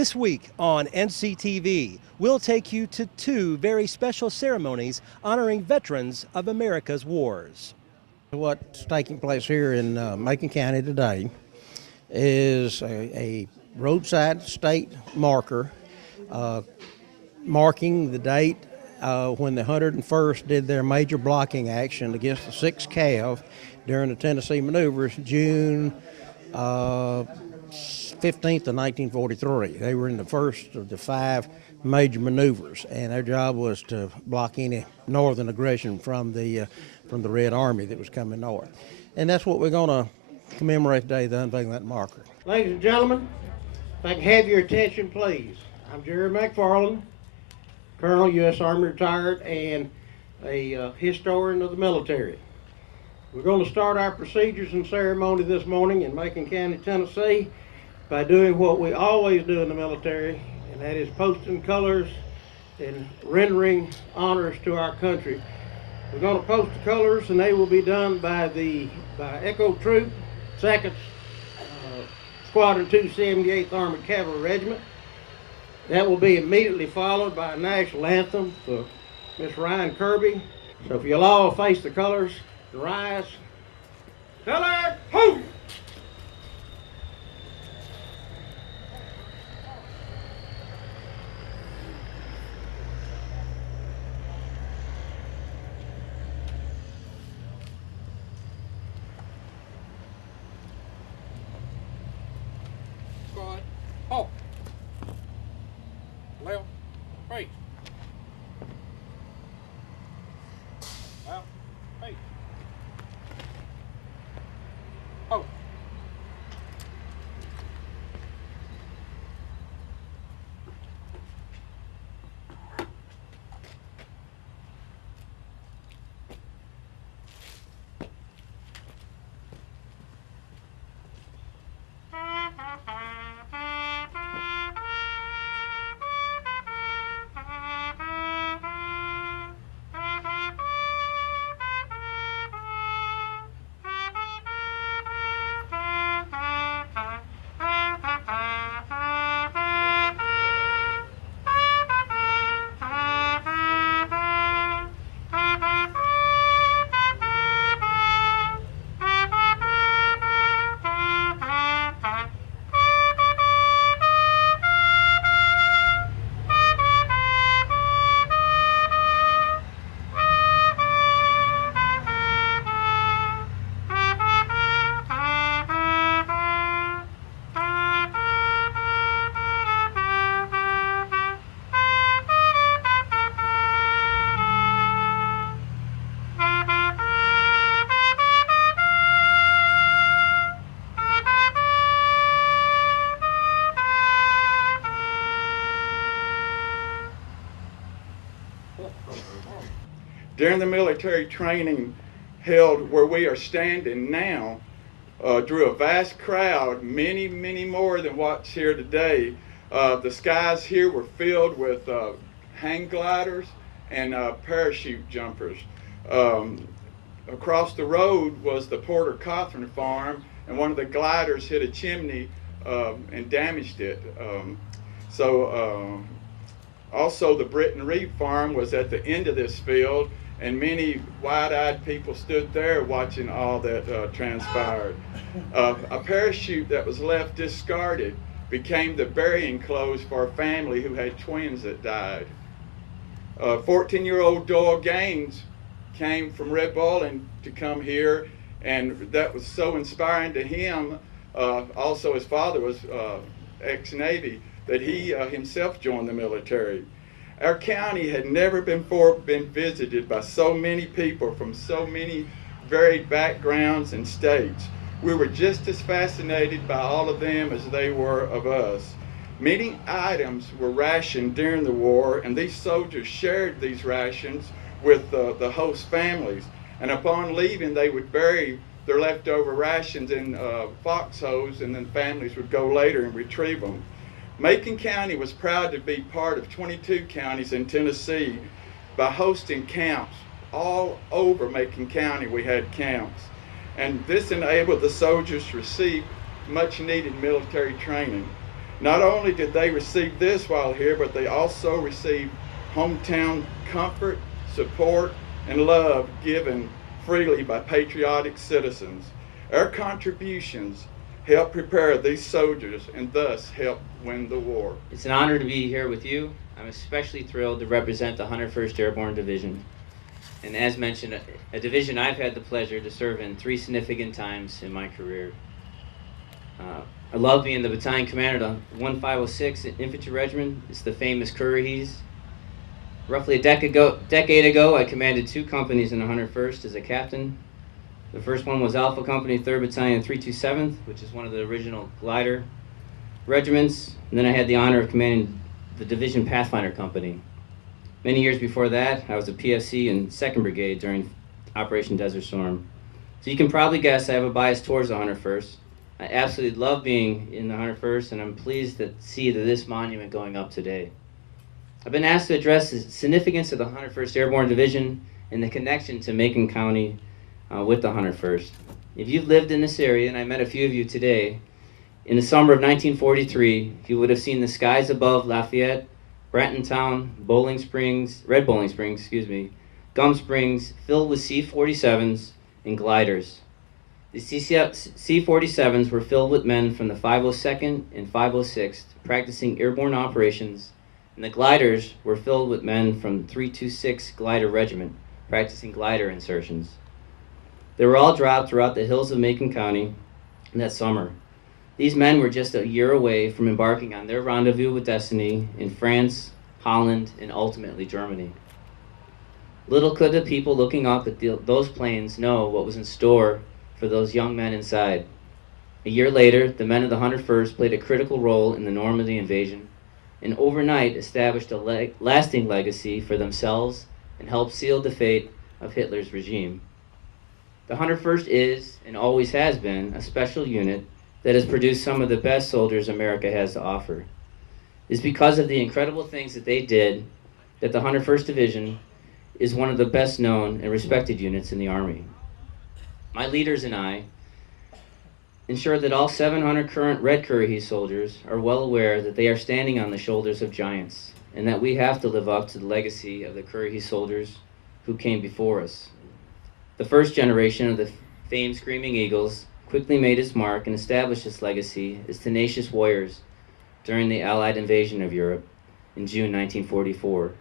This week on NCTV, we'll take you to two very special ceremonies honoring veterans of America's wars. What's taking place here in Macon County today is a roadside state marker marking the date when the 101st did their major blocking action against the 6th Cav during the Tennessee maneuvers, June 15th of 1943. They were in the first of the 5 major maneuvers, and their job was to block any northern aggression from the Red Army that was coming north. And that's what we're going to commemorate today, the unveiling of that marker. Ladies and gentlemen, if I can have your attention, please. I'm Jerry McFarland, Colonel, U.S. Army retired, and a historian of the military. We're going to start our procedures and ceremony this morning in Macon County, Tennessee, by doing what we always do in the military, and that is posting colors and rendering honors to our country. We're going to post the colors, and they will be done by Echo Troop, 2nd Squadron 278th Armored Cavalry Regiment. That will be immediately followed by a national anthem for Miss Ryan Kirby. So if you'll all face the colors, rise. Color, ho! Squad, halt. Left, right. Left, right. Halt. During the military training held where we are standing now, drew a vast crowd, many more than what's here today. The skies here were filled with hang gliders and parachute jumpers. Across the road was the Porter Cothran farm, and one of the gliders hit a chimney and damaged it. Also the Britton Reed farm was at the end of this field, and many wide-eyed people stood there watching all that transpired. A parachute that was left discarded became the burying clothes for a family who had twins that died. 14-year-old Doyle Gaines came from Red Bowling to come here, and that was so inspiring to him. Also, his father was ex-Navy, that he himself joined the military. Our county had never before been visited by so many people from so many varied backgrounds and states. We were just as fascinated by all of them as they were of us. Many items were rationed during the war, and these soldiers shared these rations with the host families. And upon leaving, they would bury their leftover rations in foxholes, and then families would go later and retrieve them. Macon County was proud to be part of 22 counties in Tennessee by hosting camps. All over Macon County we had camps, and this enabled the soldiers to receive much needed military training. Not only did they receive this while here, but they also received hometown comfort, support, and love given freely by patriotic citizens. Our contributions helped prepare these soldiers and thus help win the war. It's an honor to be here with you. I'm especially thrilled to represent the 101st Airborne Division. And as mentioned, a division I've had the pleasure to serve in 3 significant times in my career. I love being the battalion commander of the 1506 Infantry Regiment. It's the famous Currahees. Roughly a decade ago, I commanded 2 companies in the 101st as a captain. The first one was Alpha Company, 3rd Battalion, 327th, which is one of the original glider regiments. And then I had the honor of commanding the Division Pathfinder Company. Many years before that, I was a PFC in 2nd Brigade during Operation Desert Storm. So you can probably guess I have a bias towards the 101st. I absolutely love being in the 101st, and I'm pleased to see this monument going up today. I've been asked to address the significance of the 101st Airborne Division and the connection to Macon County with the 101st. If you've lived in this area, and I met a few of you today, in the summer of 1943, you would have seen the skies above Lafayette, Brantontown, Red Bowling Springs, Gum Springs, filled with C-47s and gliders. The C-47s were filled with men from the 502nd and 506th practicing airborne operations, and the gliders were filled with men from 326 Glider Regiment practicing glider insertions. They were all dropped throughout the hills of Macon County that summer. These men were just a year away from embarking on their rendezvous with destiny in France, Holland, and ultimately Germany. Little could the people looking up at those planes know what was in store for those young men inside. A year later, the men of the 101st played a critical role in the Normandy invasion and overnight established a lasting legacy for themselves and helped seal the fate of Hitler's regime. The 101st is, and always has been, a special unit that has produced some of the best soldiers America has to offer. It's because of the incredible things that they did that the 101st Division is one of the best known and respected units in the Army. My leaders and I ensure that all 700 current Red Currahee soldiers are well aware that they are standing on the shoulders of giants and that we have to live up to the legacy of the Currahee soldiers who came before us. The first generation of the famed Screaming Eagles quickly made its mark and established its legacy as tenacious warriors during the Allied invasion of Europe in June 1944.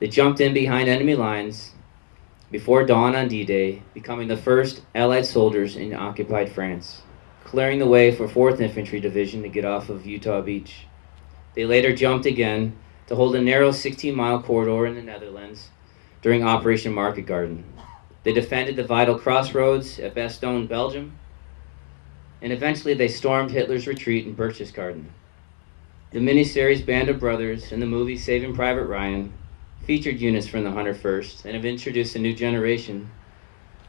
They jumped in behind enemy lines before dawn on D-Day, becoming the first Allied soldiers in occupied France, clearing the way for 4th Infantry Division to get off of Utah Beach. They later jumped again to hold a narrow 16-mile corridor in the Netherlands during Operation Market Garden. They defended the vital crossroads at Bastogne, Belgium, and eventually they stormed Hitler's retreat in Berchtesgaden. The miniseries Band of Brothers and the movie Saving Private Ryan featured units from the 101st and have introduced a new generation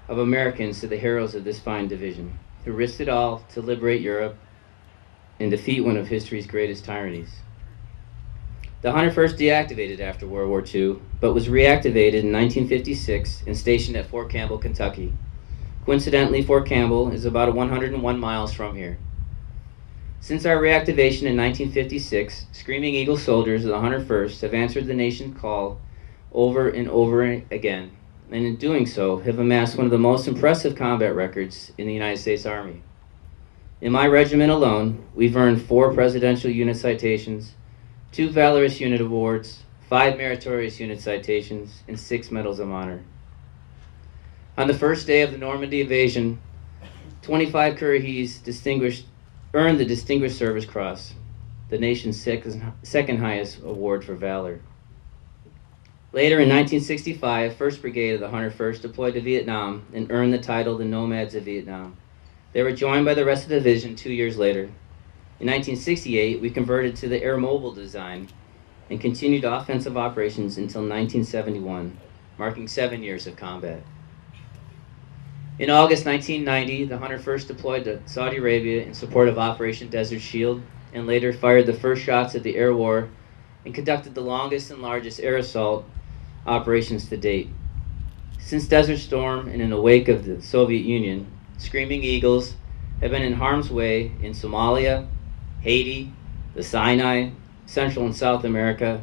of Americans to the heroes of this fine division, who risked it all to liberate Europe and defeat one of history's greatest tyrannies. The 101st deactivated after World War II, but was reactivated in 1956 and stationed at Fort Campbell, Kentucky. Coincidentally, Fort Campbell is about 101 miles from here. Since our reactivation in 1956, Screaming Eagle soldiers of the 101st have answered the nation's call over and over again, and in doing so have amassed one of the most impressive combat records in the United States Army. In my regiment alone, we've earned 4 Presidential Unit Citations, 2 Valorous Unit Awards, 5 Meritorious Unit Citations, and 6 Medals of Honor. On the first day of the Normandy invasion, 25 Currahees earned the Distinguished Service Cross, the nation's second highest award for valor. Later in 1965, 1st Brigade of the 101st deployed to Vietnam and earned the title the Nomads of Vietnam. They were joined by the rest of the division 2 years later. In 1968, we converted to the Air Mobile design and continued offensive operations until 1971, marking 7 years of combat. In August 1990, the 101st deployed to Saudi Arabia in support of Operation Desert Shield and later fired the first shots of the air war and conducted the longest and largest air assault operations to date. Since Desert Storm and in the wake of the Soviet Union, Screaming Eagles have been in harm's way in Somalia, Haiti, the Sinai, Central and South America,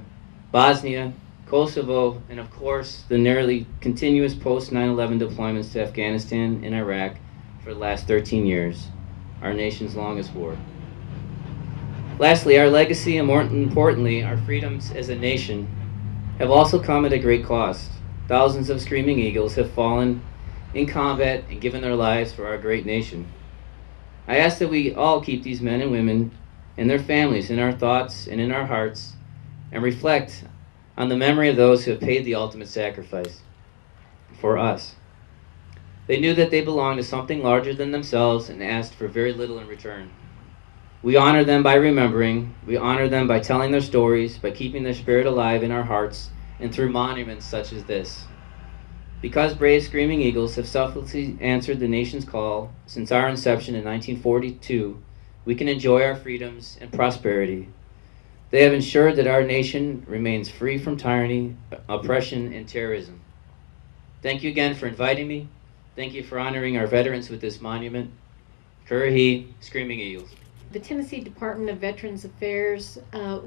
Bosnia, Kosovo, and of course, the nearly continuous post-9/11 deployments to Afghanistan and Iraq for the last 13 years, our nation's longest war. Lastly, our legacy and more importantly, our freedoms as a nation have also come at a great cost. Thousands of screaming eagles have fallen in combat and given their lives for our great nation. I ask that we all keep these men and women and their families in our thoughts and in our hearts and reflect on the memory of those who have paid the ultimate sacrifice for us. They knew that they belonged to something larger than themselves and asked for very little in return. We honor them by remembering, we honor them by telling their stories, by keeping their spirit alive in our hearts, and through monuments such as this. Because brave screaming eagles have selflessly answered the nation's call since our inception in 1942, we can enjoy our freedoms and prosperity. They have ensured that our nation remains free from tyranny, oppression, and terrorism. Thank you again for inviting me. Thank you for honoring our veterans with this monument. Hiett, Screaming Eagles. The Tennessee Department of Veterans Affairs,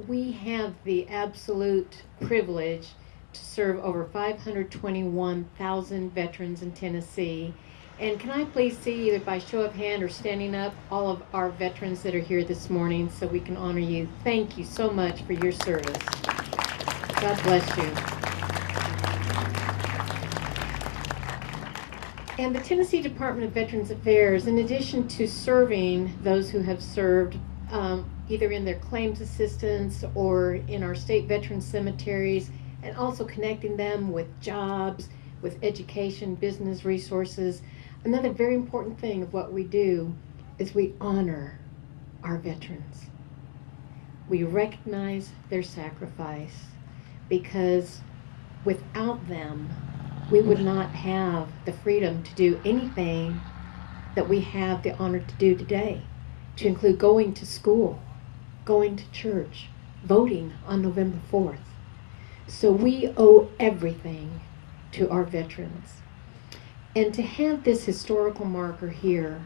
we have the absolute privilege to serve over 521,000 veterans in Tennessee. And can I please see, either by show of hand or standing up, all of our veterans that are here this morning so we can honor you. Thank you so much for your service. God bless you. And the Tennessee Department of Veterans Affairs, in addition to serving those who have served either in their claims assistance or in our state veteran cemeteries, and also connecting them with jobs, with education, business resources, another very important thing of what we do is we honor our veterans. We recognize their sacrifice because without them, we would not have the freedom to do anything that we have the honor to do today, to include going to school, going to church, voting on November 4th. So we owe everything to our veterans. And to have this historical marker here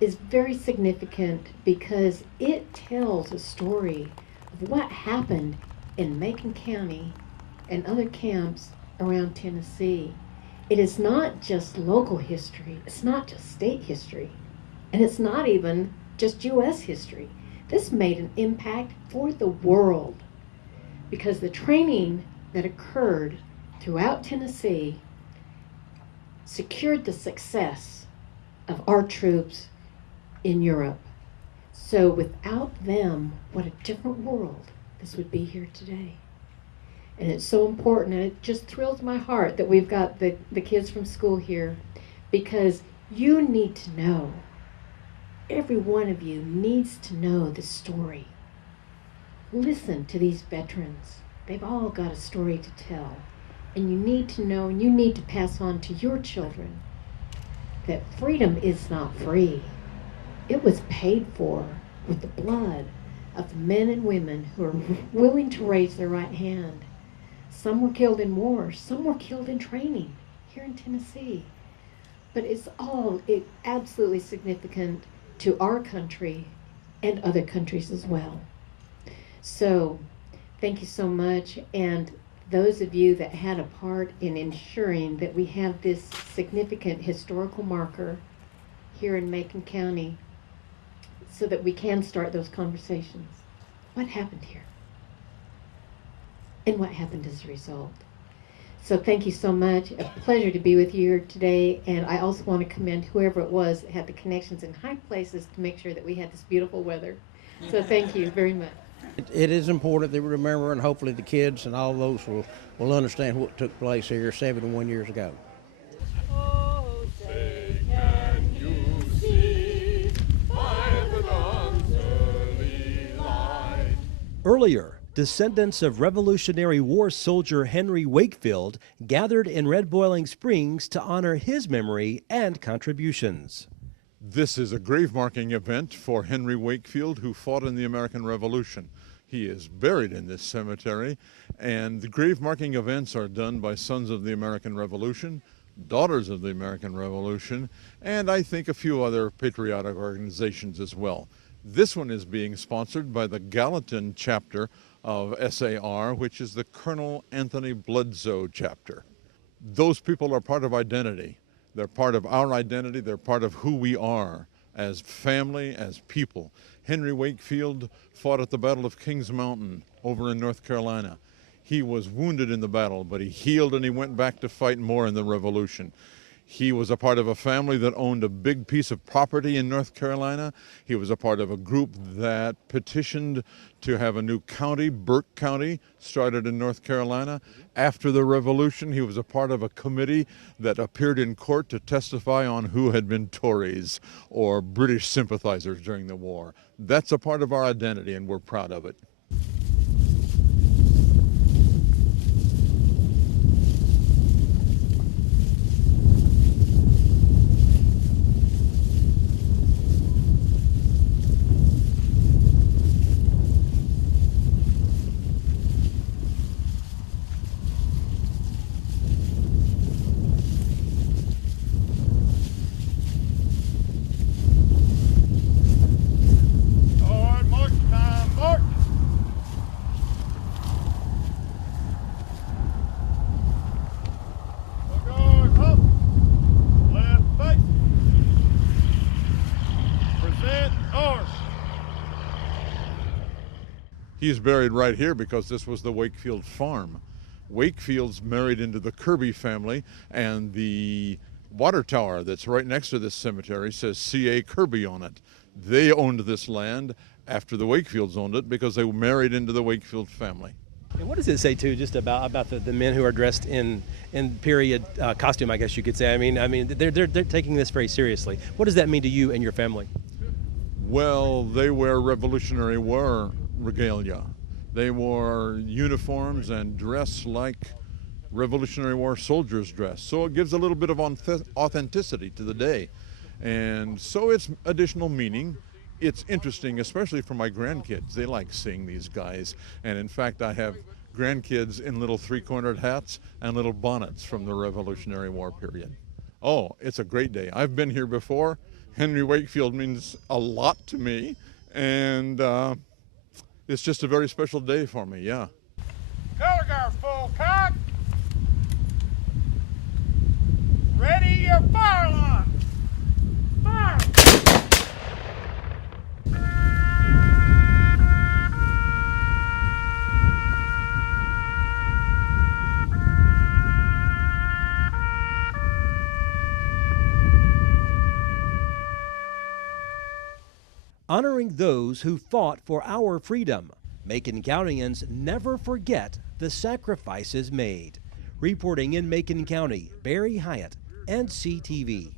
is very significant because it tells a story of what happened in Macon County and other camps around Tennessee. It is not just local history, it's not just state history, and it's not even just U.S. history. This made an impact for the world because the training that occurred throughout Tennessee secured the success of our troops in Europe. So without them, what a different world this would be here today. And it's so important, and it just thrills my heart that we've got the kids from school here, because you need to know, every one of you needs to know the story. Listen to these veterans. They've all got a story to tell. And you need to know, and you need to pass on to your children that freedom is not free. It was paid for with the blood of the men and women who are willing to raise their right hand. Some were killed in war, some were killed in training here in Tennessee. But it's absolutely significant to our country and other countries as well. So thank you so much. And those of you that had a part in ensuring that we have this significant historical marker here in Macon County so that we can start those conversations. What happened here? And what happened as a result? So thank you so much. A pleasure to be with you here today. And I also want to commend whoever it was that had the connections in high places to make sure that we had this beautiful weather. So thank you very much. It is important that we remember, and hopefully the kids and all those will understand what took place here 71 years ago. Oh, say can you see by the dawn's early light. Earlier, descendants of Revolutionary War soldier Henry Wakefield gathered in Red Boiling Springs to honor his memory and contributions. This is a grave-marking event for Henry Wakefield, who fought in the American Revolution. He is buried in this cemetery, and the grave-marking events are done by Sons of the American Revolution, Daughters of the American Revolution, and I think a few other patriotic organizations as well. This one is being sponsored by the Gallatin chapter of SAR, which is the Colonel Anthony Bledsoe chapter. Those people are part of identity. They're part of our identity. They're part of who we are as family, as people. Henry Wakefield fought at the Battle of Kings Mountain over in North Carolina. He was wounded in the battle, but he healed and he went back to fight more in the Revolution. He was a part of a family that owned a big piece of property in North Carolina. He was a part of a group that petitioned to have a new county, Burke County, started in North Carolina. After the Revolution, he was a part of a committee that appeared in court to testify on who had been Tories or British sympathizers during the war. That's a part of our identity, and we're proud of it. He's buried right here because this was the Wakefield farm. Wakefield's married into the Kirby family, and the water tower that's right next to this cemetery says C.A. Kirby on it. They owned this land after the Wakefields owned it because they were married into the Wakefield family. And what does it say too, just about the men who are dressed in period costume, I guess you could say? I mean, they're taking this very seriously. What does that mean to you and your family? Well, they wear Revolutionary War regalia. They wore uniforms and dress like Revolutionary War soldiers dress. So it gives a little bit of authenticity to the day. And so it's additional meaning. It's interesting, especially for my grandkids. They like seeing these guys. And in fact, I have grandkids in little three-cornered hats and little bonnets from the Revolutionary War period. Oh, it's a great day. I've been here before. Henry Wakefield means a lot to me. And it's just a very special day for me, yeah. Color guard full cock. Ready your fire line. Fire. Honoring those who fought for our freedom. Macon Countyans never forget the sacrifices made. Reporting in Macon County, Barry Hiett, NCTV.